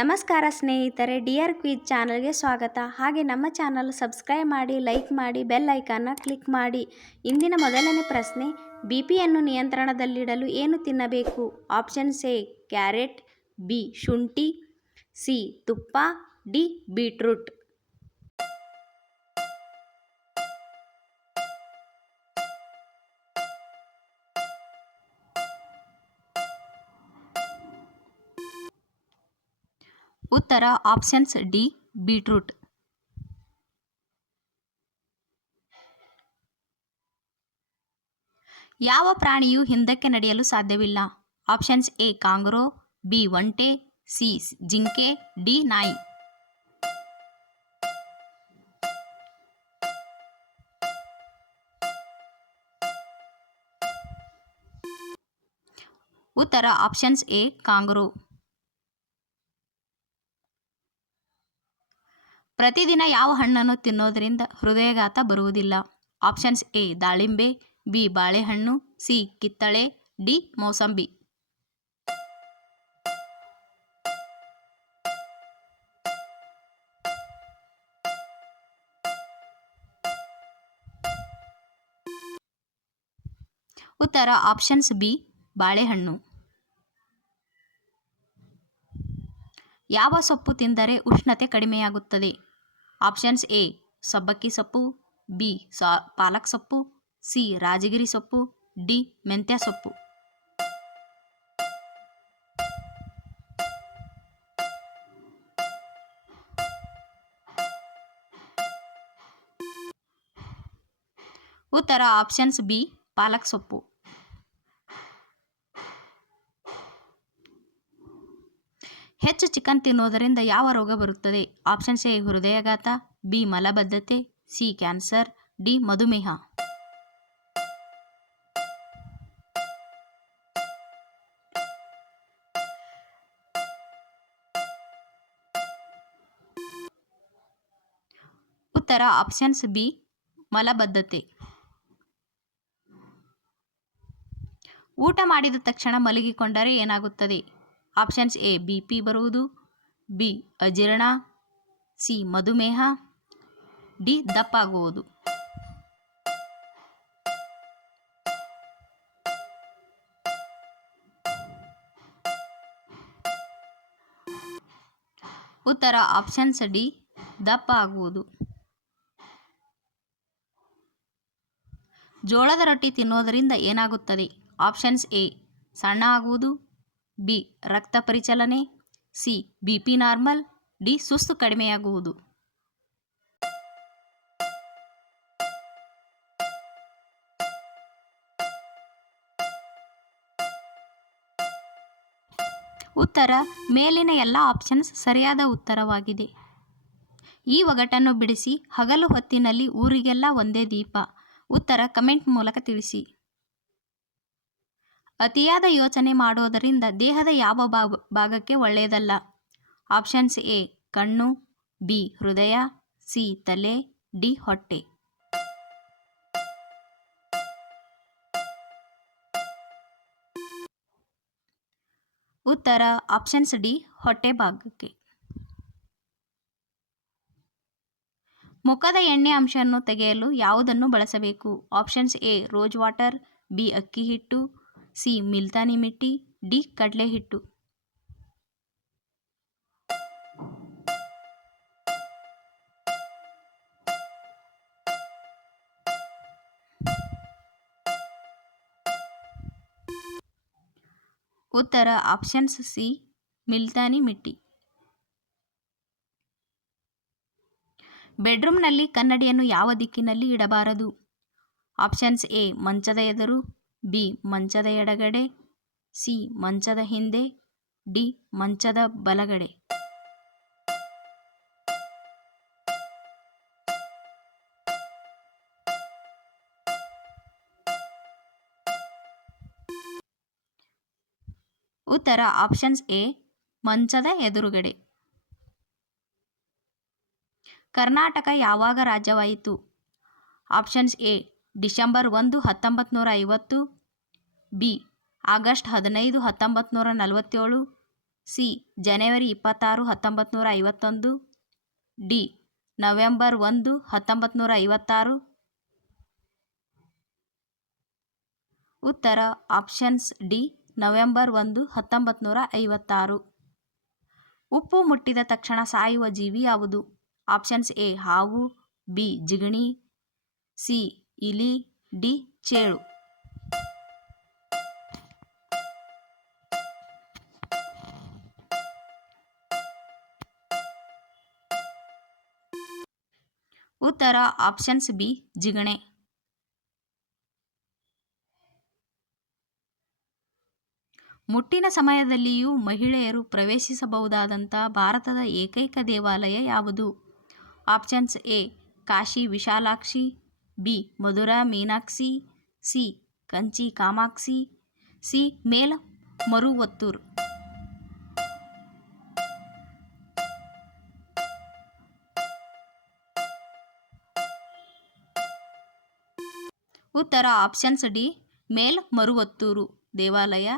ನಮಸ್ಕಾರ ಸ್ನೇಹಿತರೆ, dear quiz ಚಾನಲ್ಗೆ ಸ್ವಾಗತ. ಹಾಗೆ ನಮ್ಮ ಚಾನಲ್ ಸಬ್ಸ್ಕ್ರೈಬ್ ಮಾಡಿ, ಲೈಕ್ ಮಾಡಿ, ಬೆಲ್ ಐಕಾನ್ನ ಕ್ಲಿಕ್ ಮಾಡಿ. ಇಂದಿನ ಮೊದಲನೇ ಪ್ರಶ್ನೆ, ಬಿಪಿಯನ್ನು ನಿಯಂತ್ರಣದಲ್ಲಿಡಲು ಏನು ತಿನ್ನಬೇಕು? ಆಪ್ಷನ್ಸ್ ಎ ಕ್ಯಾರೆಟ್, ಬಿ ಶುಂಠಿ, ಸಿ ತುಪ್ಪ, ಡಿ ಬೀಟ್ರೂಟ್. ಉತ್ತರ ಆಪ್ಷನ್ಸ್ ಡಿ ಬೀಟ್ರೂಟ್. ಯಾವ ಪ್ರಾಣಿಯು ಹಿಂದಕ್ಕೆ ನಡೆಯಲು ಸಾಧ್ಯವಿಲ್ಲ? ಆಪ್ಷನ್ಸ್ ಎ ಕಾಂಗರೋ, ಬಿ ಒಂಟೆ, ಸಿ ಜಿಂಕೆ, ಡಿ ನಾಯಿ. ಉತ್ತರ ಆಪ್ಷನ್ಸ್ ಎ ಕಾಂಗರೋ. ಪ್ರತಿದಿನ ಯಾವ ಹಣ್ಣನ್ನು ತಿನ್ನೋದರಿಂದ ಹೃದಯಾಘಾತ ಬರುವುದಿಲ್ಲ? ಆಪ್ಷನ್ಸ್ ಎ ದಾಳಿಂಬೆ, ಬಿ ಬಾಳೆಹಣ್ಣು, ಸಿ ಕಿತ್ತಳೆ, ಡಿ ಮೋಸಂಬಿ. ಉತ್ತರ ಆಪ್ಷನ್ಸ್ ಬಿ ಬಾಳೆಹಣ್ಣು. ಯಾವ ಸೊಪ್ಪು ತಿಂದರೆ ಉಷ್ಣತೆ ಕಡಿಮೆಯಾಗುತ್ತದೆ? ಆಪ್ಷನ್ಸ್ ಎ ಸಬ್ಬಕ್ಕಿ ಸೊಪ್ಪು, ಬಿ ಪಾಲಕ್ ಸೊಪ್ಪು, ಸಿ ರಾಜಗಿರಿ ಸೊಪ್ಪು, ಡಿ ಮೆಂತ್ಯ ಸೊಪ್ಪು. ಉತ್ತರ ಆಪ್ಷನ್ಸ್ ಬಿ ಪಾಲಕ್ ಸೊಪ್ಪು. ಹೆಚ್ಚು ಚಿಕನ್ ತಿನ್ನೋದರಿಂದ ಯಾವ ರೋಗ ಬರುತ್ತದೆ? ಆಪ್ಷನ್ಸ್ ಎ ಹೃದಯಾಘಾತ, ಬಿ ಮಲಬದ್ಧತೆ, ಸಿ ಕ್ಯಾನ್ಸರ್, ಡಿ ಮಧುಮೇಹ. ಉತ್ತರ ಆಪ್ಷನ್ಸ್ ಬಿ ಮಲಬದ್ಧತೆ. ಊಟ ಮಾಡಿದ ತಕ್ಷಣ ಮಲಗಿಕೊಂಡರೆ ಏನಾಗುತ್ತದೆ? ಆಪ್ಷನ್ಸ್ ಎ ಬಿಪಿ ಬರುವುದು, ಬಿ ಅಜೀರ್ಣ, ಸಿ ಮಧುಮೇಹ, ಡಿ ದಪ್ಪಾಗುವುದು. ಉತ್ತರ ಆಪ್ಷನ್ಸ್ ಡಿ ದಪ್ಪ ಆಗುವುದು. ಜೋಳದ ರೊಟ್ಟಿ ತಿನ್ನೋದರಿಂದ ಏನಾಗುತ್ತದೆ? ಆಪ್ಷನ್ಸ್ ಎ ಸಣ್ಣ ಆಗುವುದು, ಬಿ ರಕ್ತ ಪರಿಚಲನೆ, ಸಿ ಬಿಪಿ ನಾರ್ಮಲ್, ಡಿ ಸುಸ್ತು ಕಡಿಮೆಯಾಗುವುದು. ಉತ್ತರ ಮೇಲಿನ ಎಲ್ಲ ಆಪ್ಷನ್ಸ್ ಸರಿಯಾದ ಉತ್ತರವಾಗಿದೆ. ಈ ಒಗಟನ್ನು ಬಿಡಿಸಿ. ಹಗಲು ಹೊತ್ತಿನಲ್ಲಿ ಊರಿಗೆಲ್ಲ ಒಂದೇ ದೀಪ. ಉತ್ತರ ಕಮೆಂಟ್ ಮೂಲಕ ತಿಳಿಸಿ. ಅತಿಯಾದ ಯೋಚನೆ ಮಾಡೋದರಿಂದ ದೇಹದ ಯಾವ ಭಾಗಕ್ಕೆ ಒಳ್ಳೆಯದಲ್ಲ? ಆಪ್ಷನ್ಸ್ ಎ ಕಣ್ಣು, ಬಿ ಹೃದಯ, ಸಿ ತಲೆ, ಡಿ ಹೊಟ್ಟೆ. ಉತ್ತರ ಆಪ್ಷನ್ಸ್ ಡಿ ಹೊಟ್ಟೆ ಭಾಗಕ್ಕೆ. ಮುಖದ ಎಣ್ಣೆ ಅಂಶವನ್ನು ತೆಗೆಯಲು ಯಾವುದನ್ನು ಬಳಸಬೇಕು? Options A rose water, B ಅಕ್ಕಿ ಹಿಟ್ಟು, ಸಿ ಮುಲ್ತಾನಿ ಮಿಟ್ಟಿ, ಡಿ ಕಡಲೆ ಹಿಟ್ಟು. ಉತ್ತರ ಆಪ್ಷನ್ಸ್ ಸಿ ಮುಲ್ತಾನಿ ಮಿಟ್ಟಿ. ಬೆಡ್ರೂಮ್ನಲ್ಲಿ ಕನ್ನಡಿಯನ್ನು ಯಾವ ದಿಕ್ಕಿನಲ್ಲಿ ಇಡಬಾರದು? ಆಪ್ಷನ್ಸ್ ಎ ಮಂಚದ ಎದುರು, ಬಿ ಮಂಚದ ಎಡಗಡೆ, ಸಿ ಮಂಚದ ಹಿಂದೆ, ಡಿ ಮಂಚದ ಬಲಗಡೆ. ಉತ್ತರ ಆಪ್ಷನ್ಸ್ ಎ ಮಂಚದ ಎದುರುಗಡೆ. ಕರ್ನಾಟಕ ಯಾವಾಗ ರಾಜ್ಯವಾಯಿತು? Options A December 1, 1950, B August 15, 1947, C ಜನವರಿ 26, 1951. D November 1, 1956. ಉತ್ತರ ಆಪ್ಷನ್ಸ್ ಡಿ ನವೆಂಬರ್ 1, 1956. ಉಪ್ಪು ಮುಟ್ಟಿದ ತಕ್ಷಣ ಸಾಯುವ ಜೀವಿ ಯಾವುದು? ಆಪ್ಷನ್ಸ್ ಎ ಹಾವು, ಬಿ ಜಿಗಣಿ, ಸಿ ಇಲಿ, ಡಿ ಚೇಳು. ಉತ್ತರ ಆಪ್ಷನ್ಸ್ ಬಿ ಜಿಗಣೆ. ಮುಟ್ಟಿನ ಸಮಯದಲ್ಲಿಯೂ ಮಹಿಳೆಯರು ಪ್ರವೇಶಿಸಬಹುದಾದಂಥ ಭಾರತದ ಏಕೈಕ ದೇವಾಲಯ ಯಾವುದು? Options A Kashi Vishalakshi, B Madura Meenakshi, C Kanchi Kamakshi, C Melmaruvathur. ಉತ್ತರ ಆಪ್ಷನ್ಸ್ ಡಿ ಮೇಲ್ ಮರುವತ್ತೂರು ದೇವಾಲಯ